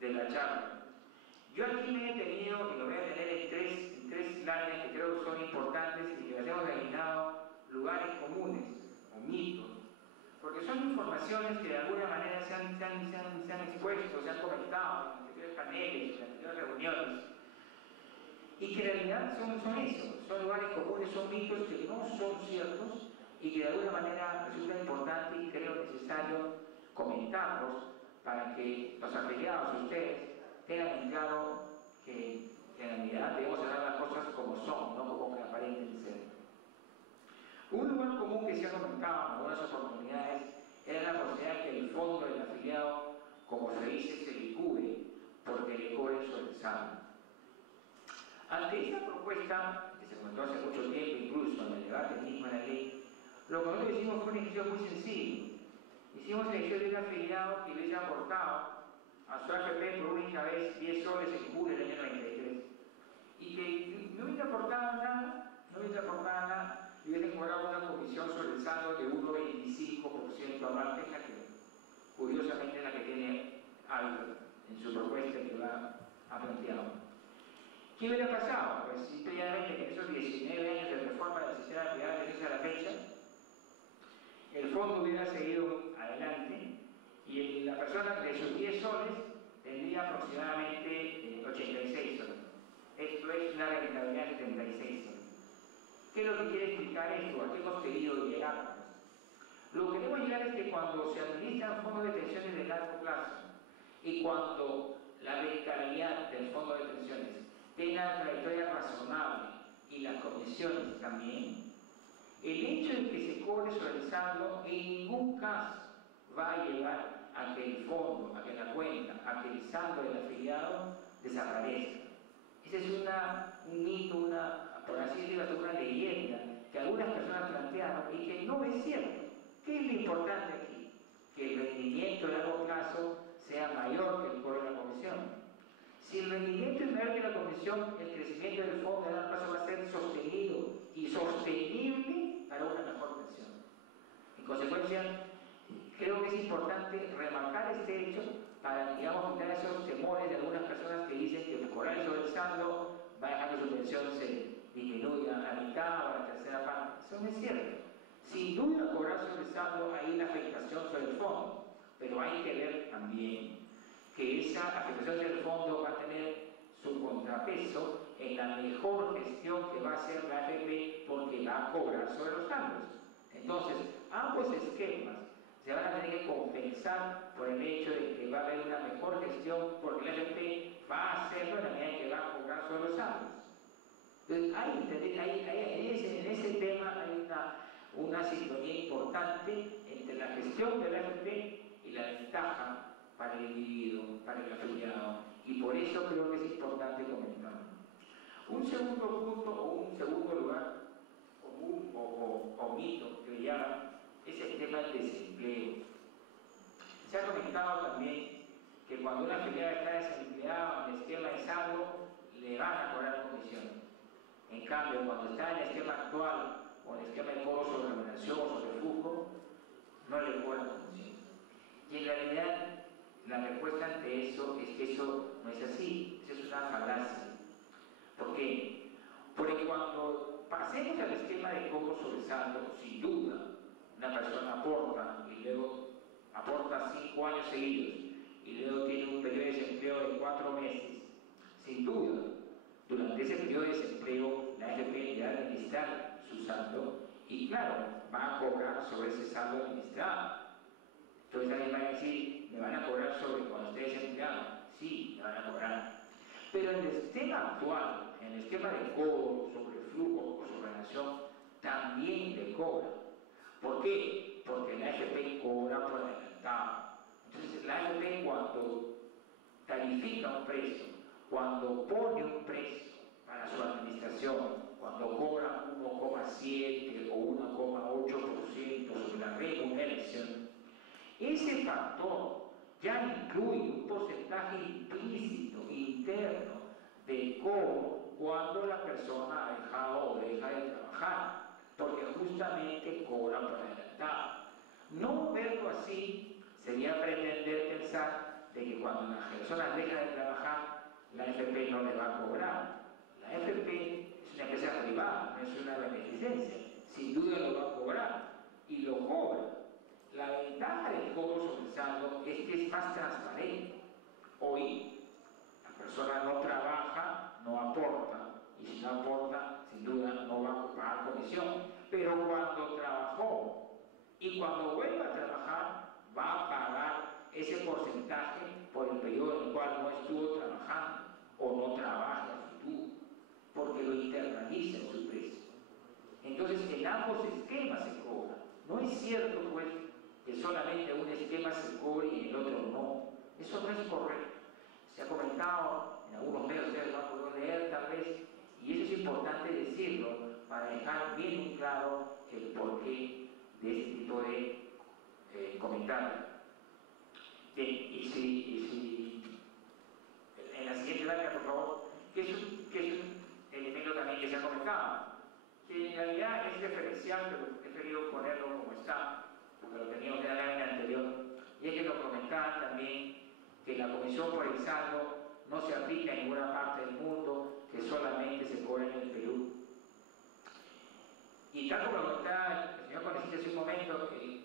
de la charla. Yo aquí me he tenido, y lo voy a tener en tres líneas que creo que son importantes y que las hemos denominado lugares comunes o mitos, porque son informaciones que de alguna manera se han expuesto, se han comentado en anteriores paneles, en anteriores reuniones, y que en realidad son eso, son lugares comunes, son mitos que no son ciertos y que de alguna manera resulta importante y creo necesario comentarlos para que los afiliados, ustedes, tengan en claro que en realidad debemos hablar las cosas como son, no como que aparenten ser. Un lugar común que se ha comentado en algunas oportunidades era la posibilidad que el fondo del afiliado, como se dice, se licúe porque le cobre su examen. Ante esta propuesta, que se comentó hace mucho tiempo, incluso en el debate mismo de la ley, lo que nosotros hicimos fue un ejercicio muy sencillo. Hicimos el ejercicio de un afiliado que hubiese aportado a su AFP por única vez 10 soles en julio del año 93 y que no hubiese aportado nada, y hubiese cobrado una comisión sobre el saldo de 1,25% anual, que es la que, curiosamente, la que tiene algo en su propuesta que ha planteado. ¿Qué hubiera pasado? Pues simplemente en esos 19 años de reforma del sistema privado desde la fecha, el fondo hubiera seguido adelante y la persona de sus 10 soles tendría aproximadamente 86 soles. Esto es una rentabilidad de 76 soles. ¿Qué es lo que quiere explicar esto? ¿A qué hemos querido llegar? Lo que queremos llegar es que cuando se administran fondos de pensiones de largo plazo y cuando la rentabilidad del fondo de pensiones tenga una trayectoria razonable y las comisiones también, el hecho de que se cobre sobre el saldo en ningún caso va a llevar a que el fondo, a que la cuenta, a que el saldo del afiliado desaparezca. Ese es un mito, por así decirlo, una leyenda que algunas personas plantearon y que no es cierto. ¿Qué es lo importante aquí? Que el rendimiento a largo plazo sea mayor que el cobro de la comisión. Si el rendimiento es mayor que la comisión, el crecimiento del fondo de largo plazo va a ser sostenido y sostenible para una mejor pensión. En consecuencia, creo que es importante remarcar este hecho para, digamos, quitar esos temores de algunas personas que dicen que cobrar sobre el saldo va a dejar que su pensión se disminuya a la mitad o a la tercera parte. Eso no es cierto. Sin duda, cobrar sobre el saldo hay una afectación sobre el fondo, pero hay que ver también que esa afectación del fondo va a tener su contrapeso en la mejor gestión que va a hacer la AFP porque va a cobrar sobre los cambios. Entonces, ambos esquemas se van a tener que compensar por el hecho de que va a haber una mejor gestión porque la AFP va a hacerlo en la medida que va a cobrar sobre los cambios. Entonces, en ese tema hay una sintonía importante entre la gestión de la AFP y la ventaja para el individuo, para el afiliado, y por eso creo que es importante comentarlo. Un segundo punto o un segundo lugar común o mito que le llaman es el tema del desempleo. Se ha comentado también que cuando una afiliada está desempleada en el esquema de saldo le van a cobrar comisión. En cambio, cuando está en el esquema actual o en el esquema de cobro sobre remuneración o sobre flujo, no le cobran comisión. Y en realidad, la respuesta ante eso es que eso no es así, eso es una falacia. ¿Por qué? Porque cuando pasemos al esquema de cobro sobre saldo, sin duda, una persona aporta y luego aporta 5 años seguidos y luego tiene un periodo de desempleo de 4 meses. Sin duda, durante ese periodo de desempleo, la AFP le va a administrar su saldo y, claro, va a cobrar sobre ese saldo administrado. Entonces alguien va a decir, ¿me van a cobrar sobre cuando esté desempleado? Sí, me van a cobrar. Pero en el sistema actual, en el esquema de cobro sobre flujo o sobre relación, también le cobra. ¿Por qué? Porque la AFP cobra por adelantado. Entonces la AFP cuando tarifica un precio, cuando pone un precio para su administración, cuando cobra 1,7 o 1,8% sobre la remuneración, ese factor ya incluye un porcentaje implícito, interno, de cobro cuando la persona ha dejado o deja de trabajar, porque justamente cobra por adelantado. No verlo así sería pretender pensar de que cuando la persona deja de trabajar, la AFP no le va a cobrar. La AFP es una empresa privada, no es una beneficencia. Sin duda lo va a cobrar y lo cobra. La ventaja del cobro sobre saldo es que es más transparente. Hoy la persona no trabaja, no aporta, y si no aporta, sin duda no va a pagar comisión. Pero cuando trabajó y cuando vuelva a trabajar, va a pagar ese porcentaje por el periodo en el cual no estuvo trabajando o no trabaja en futuro, porque lo internaliza en su precio. Entonces, en ambos esquemas se cobra. No es cierto, pues, que solamente un esquema se cobre y en el otro no. Eso no es correcto. Se ha comentado en algunos medios, ustedes lo han podido leer tal vez, y eso es importante decirlo para dejar bien claro el porqué de este tipo de comentarios. Bien, y si en la siguiente lámina, por favor, que es un elemento también que se ha comentado, que en realidad es referencial, pero he preferido ponerlo como está, porque lo teníamos en la lámina anterior, y es que lo comentaban también que la comisión por el saldo no se aplica en ninguna parte del mundo, que solamente se cobra en el Perú. Y tal como lo comentaba el señor Conejita hace un momento, el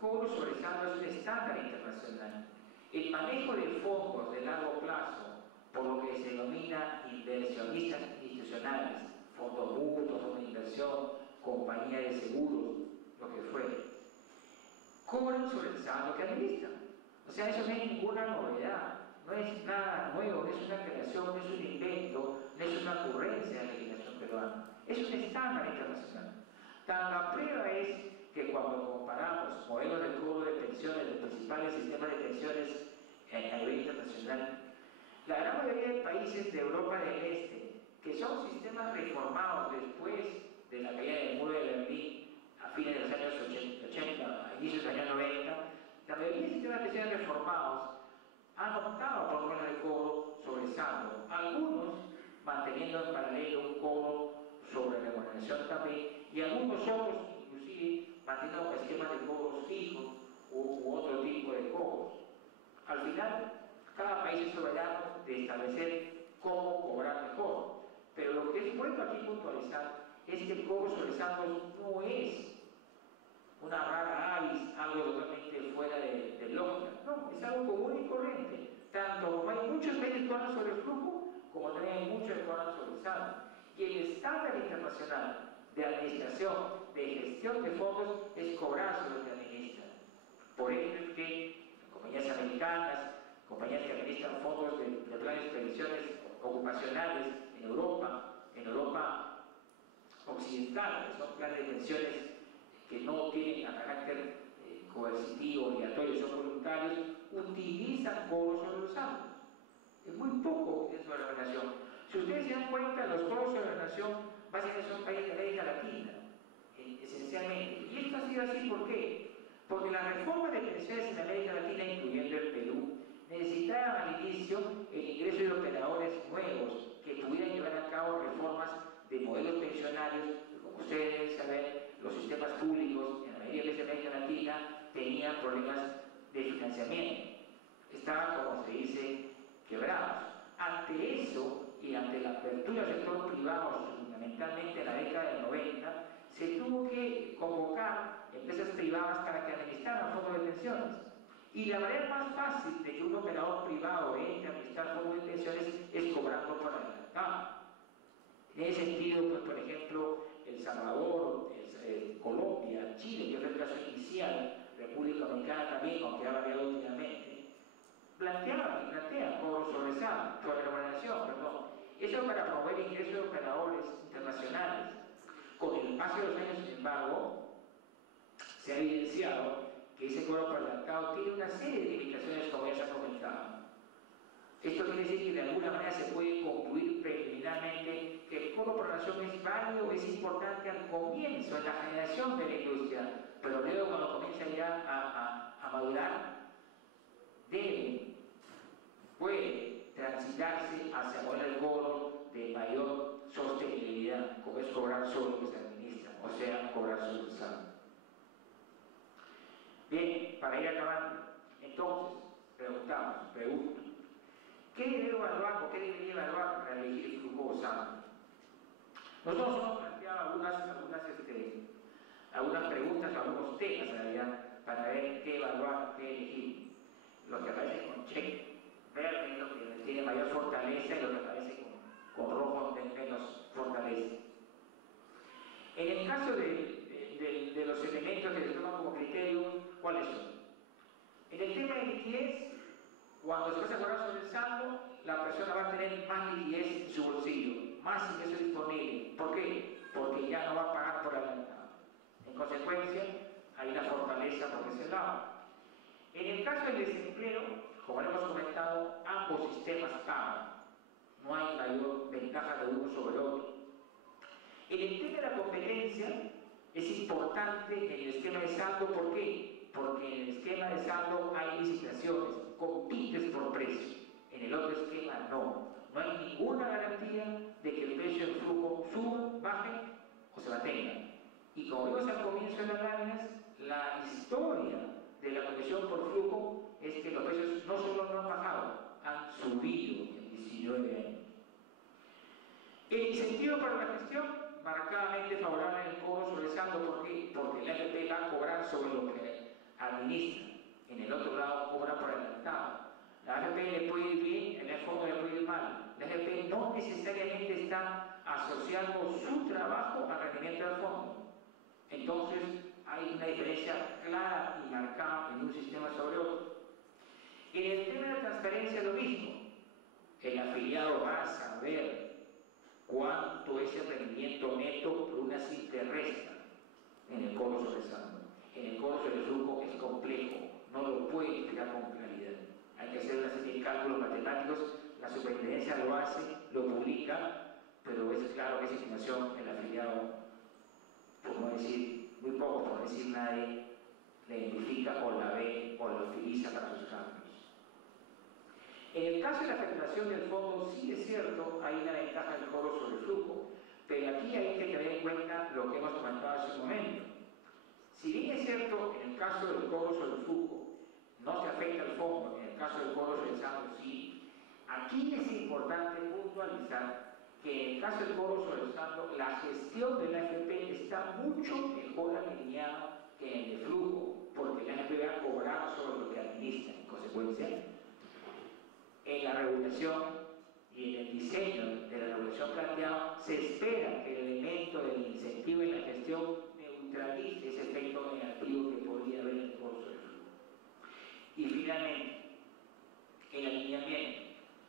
cobro sobre saldo es un estándar internacional. El manejo de fondos de largo plazo, por lo que se denomina inversionistas institucionales, fondos mutuos, fondos de inversión, compañía de seguros, lo que fuere, cobran sobre el saldo que administran. O sea, eso no es ninguna novedad, no es nada nuevo, no es una creación, no es un invento, no es una ocurrencia de la legislación peruana. Es un estándar internacional. La prueba es que cuando comparamos modelos de cobro de pensiones de principales sistemas de pensiones a nivel internacional, la gran mayoría de países de Europa del Este, que son sistemas reformados después de la caída del muro de Berlín a fines de los años 80, a inicios de los años 90, la mayoría de sistemas de pensiones reformados han optado por modelos de cobro sobre saldo, algunos manteniendo en paralelo un cobro sobre remuneración también, y algunos otros inclusive manteniendo esquemas de cobros fijos u otro tipo de cobros. Al final, cada país es soberano de establecer cómo cobrar mejor, pero lo que es bueno aquí puntualizar es que el cobro sobre saldos no es una rara avis, algo totalmente fuera de lógica, no, es algo común y corriente, tanto como hay muchos medios que cobran sobre el flujo, como también hay muchos que cobran sobre el saldo. Y el estándar internacional de administración, de gestión de fondos, es cobrar sobre lo que administran. Por ejemplo, es que compañías americanas, compañías que administran fondos de planes de pensiones ocupacionales en Europa occidental, que son planes de pensiones que no tienen a carácter coercitivo, obligatorio, son voluntarios, utilizan cobros sobre los saldos. Es muy poco dentro de la relación. Si ustedes se dan cuenta, los cobros sobre la nación básicamente son países de América Latina, esencialmente. Y esto ha sido así, ¿por qué? Porque las reformas de pensiones en América Latina, incluyendo el Perú, necesitaban al inicio el ingreso de operadores nuevos que pudieran llevar a cabo reformas de modelos pensionarios. Como ustedes deben saber, los sistemas públicos en la mayoría de América Latina tenían problemas de financiamiento. Estaban, como se dice, quebrados. Ante eso, y ante la apertura del sector privado, fundamentalmente en la década del 90, se tuvo que convocar empresas privadas para que administraran fondos de pensiones. Y la manera más fácil de que un operador privado entre a administrar fondos de pensiones es cobrando por adelantado. En ese sentido, pues, por ejemplo, El Salvador, Colombia, Chile, que fue el caso inicial, República Dominicana también, aunque ha variado últimamente, plantean cobros sobre saldo, sobre remuneración, perdón. Eso para promover el ingreso de operadores internacionales. Con el paso de los años, sin embargo, se ha evidenciado que ese cobro por adelantado tiene una serie de limitaciones, como ya se ha comentado. Esto quiere decir que de alguna manera se puede concluir preliminarmente que el cobro por nación es válido, es importante al comienzo, en la generación de la industria, pero luego cuando comienza ya a madurar, puede transitarse hacia modelos de cobro de mayor sostenibilidad, como es cobrar sobre lo que se administra, o sea, cobrar sobre el saldo. Bien, para ir acabando, entonces, Pregunto, ¿qué debe evaluar o qué debería evaluar para elegir el flujo gozado? Nosotros hemos planteado algunas preguntas, algunos temas para ver qué evaluar, qué elegir. Lo que aparece con check verde es lo que tiene mayor fortaleza y lo que aparece con rojo menos fortaleza. En el caso de los elementos que se toman como criterio, ¿cuáles son? En el tema de liquidez, cuando se va a asegurar sobre el saldo, la persona va a tener más liquidez en su bolsillo, más ingreso disponible. ¿Por qué? Porque ya no va a pagar por adelantado. En consecuencia, hay una fortaleza por ese lado. En el caso del desempleo, como hemos comentado, ambos sistemas pagan. No hay mayor ventaja de uno sobre otro. En el tema de la competencia, es importante en el esquema de saldo. ¿Por qué? Porque en el esquema de saldo hay licitaciones, compites por precio. En el otro esquema no. No hay ninguna garantía de que el precio del flujo suba, baje o se mantenga. Y como vimos al comienzo de las láminas, la historia de la comisión por flujo es que los precios no solo no han bajado, han subido en 19 años. El incentivo para la gestión, marcadamente favorable en el cobro sobre saldo. ¿Por qué? Porque el AFP va a cobrar sobre lo que administra. En el otro lado cobra por adelantado. La AFP le puede ir bien, el fondo le puede ir mal. La AFP no necesariamente está asociando su trabajo al rendimiento del fondo. Entonces hay una diferencia clara y marcada en un sistema sobre otro. En el tema de la transferencia lo mismo. El afiliado va a saber cuánto es el rendimiento neto por una simple resta en el cobro sobre saldo. En el cobro sobre flujo es complejo, no lo puede explicar con claridad. Hay que hacer una serie de cálculos matemáticos, la superintendencia lo hace, lo publica, pero es claro que esa información el afiliado, por no decir muy poco, por no decir nadie, la identifica o la ve o la utiliza para sus cálculos. En el caso de la facturación del fondo, sí es cierto, hay una ventaja del cobro sobre el flujo, pero aquí hay que tener en cuenta lo que hemos comentado hace un momento. Si bien es cierto, en el caso del cobro sobre el flujo, no se afecta al fondo, en el caso del cobro sobre el saldo sí. Aquí es importante puntualizar que en el caso del cobro sobre el saldo, la gestión de la AFP está mucho mejor alineada que en el de flujo, porque la AFP va a cobrar sobre lo que administra. En consecuencia, en la regulación y en el diseño de la regulación planteada, se espera que el elemento del incentivo en la gestión neutralice ese efecto negativo que podría haber en el cobro sobre el flujo. Y finalmente, el alineamiento,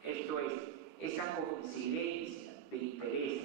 esto es, esa coincidencia de interés